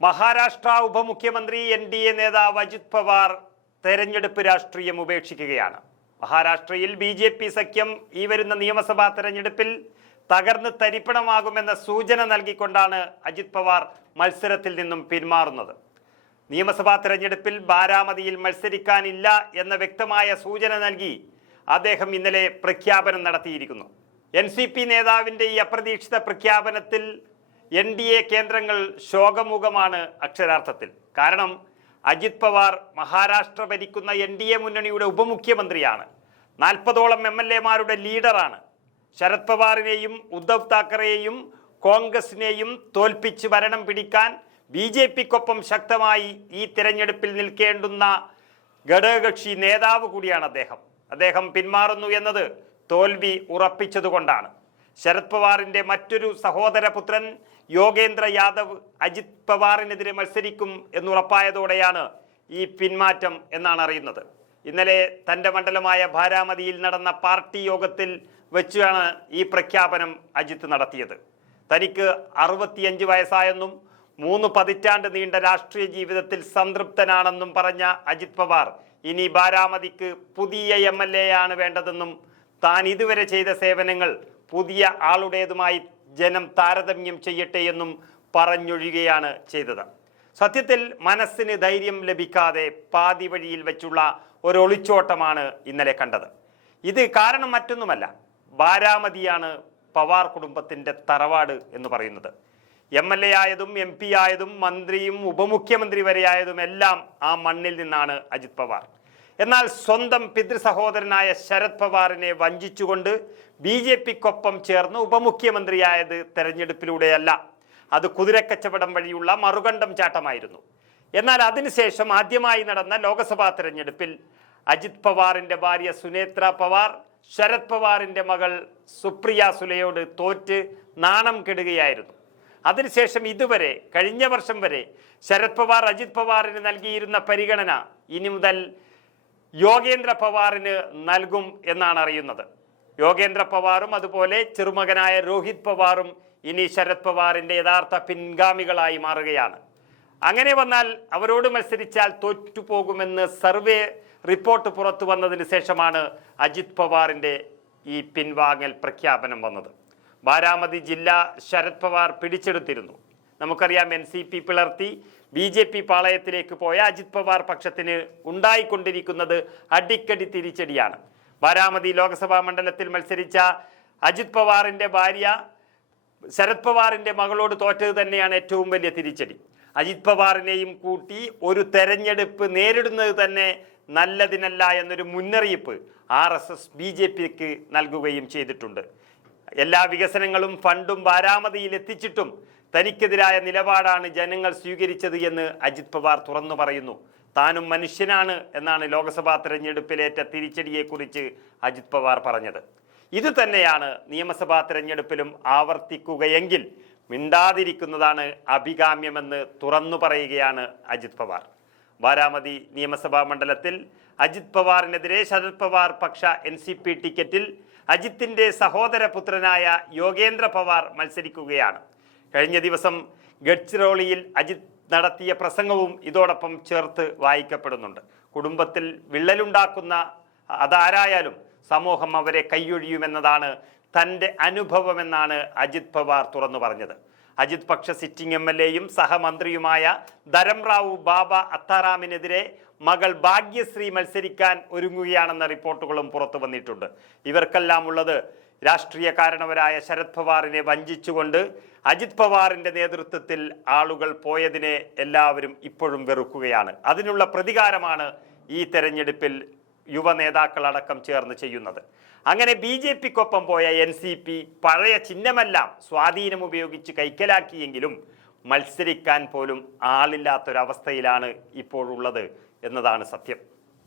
മഹാരാഷ്ട്ര ഉപമുഖ്യമന്ത്രി N D A നേതാവ് അജിത് പവാർ തെരഞ്ഞെടുപ്പ് രാഷ്ട്രീയം ഉപേക്ഷിക്കുകയാണ്. മഹാരാഷ്ട്രയിൽ ബി ജെ പി സഖ്യം ഈ വരുന്ന നിയമസഭാ തെരഞ്ഞെടുപ്പിൽ തകർന്ന് തരിപ്പണമാകുമെന്ന സൂചന നൽകിക്കൊണ്ടാണ് അജിത് പവാർ മത്സരത്തിൽ നിന്നും പിന്മാറുന്നത്. നിയമസഭാ തെരഞ്ഞെടുപ്പിൽ ബാരാമതിയിൽ മത്സരിക്കാനില്ല എന്ന വ്യക്തമായ സൂചന നൽകി അദ്ദേഹം ഇന്നലെ പ്രഖ്യാപനം നടത്തിയിരിക്കുന്നു. എൻ സി പി നേതാവിന്റെ ഈ അപ്രതീക്ഷിത പ്രഖ്യാപനത്തിൽ എൻ ഡി എ കേന്ദ്രങ്ങൾ ശോകമുഖമാണ് അക്ഷരാർത്ഥത്തിൽ. കാരണം അജിത് പവാർ മഹാരാഷ്ട്ര ഭരിക്കുന്ന എൻ ഡി എ മുന്നണിയുടെ ഉപമുഖ്യമന്ത്രിയാണ്. നാൽപ്പതോളം എം എൽ എമാരുടെ ലീഡറാണ്. ശരത് പവാറിനെയും ഉദ്ധവ് താക്കറെയും കോൺഗ്രസിനെയും തോൽപ്പിച്ച് ഭരണം പിടിക്കാൻ ബി ജെ പിക്കൊപ്പം ശക്തമായി ഈ തിരഞ്ഞെടുപ്പിൽ നിൽക്കേണ്ടുന്ന ഘടകകക്ഷി നേതാവ് കൂടിയാണ് അദ്ദേഹം. അദ്ദേഹം പിന്മാറുന്നു എന്നത് തോൽവി ഉറപ്പിച്ചതുകൊണ്ടാണ്. ശരത് പവാറിന്റെ മറ്റൊരു സഹോദരപുത്രൻ യോഗേന്ദ്ര യാദവ് അജിത് പവാറിനെതിരെ മത്സരിക്കും എന്നുറപ്പായതോടെയാണ് ഈ പിന്മാറ്റം എന്നാണ് അറിയുന്നത്. ഇന്നലെ തന്റെ മണ്ഡലമായ ഭാരാമതിയിൽ നടന്ന പാർട്ടി യോഗത്തിൽ വെച്ചാണ് ഈ പ്രഖ്യാപനം അജിത്ത് നടത്തിയത്. തനിക്ക് അറുപത്തിയഞ്ച് വയസ്സായെന്നും മൂന്ന് പതിറ്റാണ്ട് നീണ്ട രാഷ്ട്രീയ ജീവിതത്തിൽ സംതൃപ്തനാണെന്നും പറഞ്ഞ അജിത് പവാർ ഇനി ബാരാമതിക്ക് പുതിയ എം എൽ എ ആണ് വേണ്ടതെന്നും താൻ ഇതുവരെ ചെയ്ത സേവനങ്ങൾ പുതിയ ആളുടേതുമായി ജനം താരതമ്യം ചെയ്യട്ടെ എന്നും പറഞ്ഞൊഴിയുകയാണ് ചെയ്തത്. സത്യത്തിൽ മനസ്സിന് ധൈര്യം ലഭിക്കാതെ പാതി വഴിയിൽ വെച്ചുള്ള ഒരു ഒളിച്ചോട്ടമാണ് ഇന്നലെ കണ്ടത്. ഇത് കാരണം മറ്റൊന്നുമല്ല. ബാരാമതിയാണ് പവാർ കുടുംബത്തിന്റെ തറവാട് എന്ന് പറയുന്നത്. എം എൽ എ ആയതും എം പി ആയതും മന്ത്രിയും ഉപമുഖ്യമന്ത്രി വരെയായതും എല്ലാം ആ മണ്ണിൽ നിന്നാണ് അജിത് പവാർ. എന്നാൽ സ്വന്തം പിതൃ സഹോദരനായ ശരത് പവാറിനെ വഞ്ചിച്ചുകൊണ്ട് ബി ജെ പിക്കൊപ്പം ചേർന്ന് ഉപമുഖ്യമന്ത്രിയായത് തെരഞ്ഞെടുപ്പിലൂടെയല്ല. അത് കുതിരക്കച്ചവടം വഴിയുള്ള മറുകണ്ഠം ചാട്ടമായിരുന്നു. എന്നാൽ അതിനുശേഷം ആദ്യമായി നടന്ന ലോക്സഭാ തെരഞ്ഞെടുപ്പിൽ അജിത് പവാറിന്റെ ഭാര്യ സുനേത്ര പവാർ ശരത് പവാറിന്റെ മകൾ സുപ്രിയ സുലയോട് തോറ്റ് നാണം കെടുകയായിരുന്നു. അതിനുശേഷം ഇതുവരെ കഴിഞ്ഞ വർഷം വരെ ശരത് പവാർ അജിത് പവാറിന് നൽകിയിരുന്ന പരിഗണന ഇനി മുതൽ യോഗേന്ദ്ര പവാറിന് നൽകും എന്നാണ് അറിയുന്നത്. യോഗേന്ദ്ര പവാറും അതുപോലെ ചെറുമകനായ രോഹിത് പവാറും ഇനി ശരത് പവാറിന്റെ യഥാർത്ഥ പിൻഗാമികളായി മാറുകയാണ്. അങ്ങനെ വന്നാൽ അവരോട് മത്സരിച്ചാൽ തോറ്റുപോകുമെന്ന് സർവേ റിപ്പോർട്ട് പുറത്തു വന്നതിന് ശേഷമാണ് അജിത് പവാറിന്റെ ഈ പിൻവാങ്ങൽ പ്രഖ്യാപനം വന്നത്. ബാരാമതി ജില്ല ശരത് പവാർ പിടിച്ചെടുത്തിരുന്നു. നമുക്കറിയാം എൻ സി പി പിളർത്തി ബി ജെ പി പാളയത്തിലേക്ക് പോയ അജിത് പവാർ പക്ഷത്തിന് ഉണ്ടായിക്കൊണ്ടിരിക്കുന്നത് അടിക്കടി തിരിച്ചടിയാണ്. ബാരാമതി ലോക്സഭാ മണ്ഡലത്തിൽ മത്സരിച്ച അജിത് പവാറിന്റെ ഭാര്യ ശരത് പവാറിന്റെ മകളോട് തോറ്റത് തന്നെയാണ് ഏറ്റവും വലിയ തിരിച്ചടി. അജിത് പവാറിനെയും കൂട്ടി ഒരു തെരഞ്ഞെടുപ്പ് നേരിടുന്നത് തന്നെ നല്ലതിനല്ല എന്നൊരു മുന്നറിയിപ്പ് R S S B J പിക്ക് നൽകുകയും ചെയ്തിട്ടുണ്ട്. എല്ലാ വികസനങ്ങളും ഫണ്ടും ബാരാമതിയിൽ എത്തിച്ചിട്ടും തനിക്കെതിരായ നിലപാടാണ് ജനങ്ങൾ സ്വീകരിച്ചത് എന്ന് അജിത് പവാർ തുറന്നു പറയുന്നു. താനും മനുഷ്യനാണ് എന്നാണ് ലോക്സഭാ തെരഞ്ഞെടുപ്പിലേറ്റ തിരിച്ചടിയെക്കുറിച്ച് അജിത് പവാർ പറഞ്ഞത്. ഇത് തന്നെയാണ് നിയമസഭാ തെരഞ്ഞെടുപ്പിലും ആവർത്തിക്കുകയെങ്കിൽ മിണ്ടാതിരിക്കുന്നതാണ് അഭികാമ്യമെന്ന് തുറന്നു പറയുകയാണ് അജിത് പവാർ. ബാരാമതി നിയമസഭാ മണ്ഡലത്തിൽ അജിത് പവാറിനെതിരെ ശരത് പവാർ പക്ഷ എൻ സി പി ടിക്കറ്റിൽ അജിത്തിന്റെ സഹോദരപുത്രനായ യോഗേന്ദ്ര പവാർ മത്സരിക്കുകയാണ്. കഴിഞ്ഞ ദിവസം ഗഡ്ചിറോളിയിൽ അജിത് നടത്തിയ പ്രസംഗവും ഇതോടൊപ്പം ചേർത്ത് വായിക്കപ്പെടുന്നുണ്ട്. കുടുംബത്തിൽ വിള്ളലുണ്ടാക്കുന്ന അതാരായാലും സമൂഹം അവരെ കൈയൊഴിയുമെന്നതാണ് തന്റെ അനുഭവമെന്നാണ് അജിത് പവാർ തുറന്നു പറഞ്ഞത്. അജിത് പക്ഷ സിറ്റിംഗ് എം എൽ എയും സഹമന്ത്രിയുമായ ധരംറാവു ബാബ അത്താറാമിനെതിരെ മകൾ ഭാഗ്യശ്രീ മത്സരിക്കാൻ ഒരുങ്ങുകയാണെന്ന റിപ്പോർട്ടുകളും പുറത്തു വന്നിട്ടുണ്ട്. ഇവർക്കെല്ലാം ഉള്ളത് രാഷ്ട്രീയ കാരണവരായ ശരത് പവാറിനെ വഞ്ചിച്ചുകൊണ്ട് അജിത് പവാറിന്റെ നേതൃത്വത്തിൽ ആളുകൾ പോയതിനെ എല്ലാവരും ഇപ്പോഴും വെറുക്കുകയാണ്. അതിനുള്ള പ്രതികാരമാണ് ഈ തെരഞ്ഞെടുപ്പിൽ യുവ നേതാക്കളടക്കം ചേർന്ന് ചെയ്യുന്നത്. അങ്ങനെ ബി ജെ പിക്കൊപ്പം പോയ എൻ സി പി പഴയ ചിഹ്നമെല്ലാം സ്വാധീനം ഉപയോഗിച്ച് കൈക്കലാക്കിയെങ്കിലും മത്സരിക്കാൻ പോലും ആളില്ലാത്തൊരവസ്ഥയിലാണ് ഇപ്പോഴുള്ളത് എന്നതാണ് സത്യം.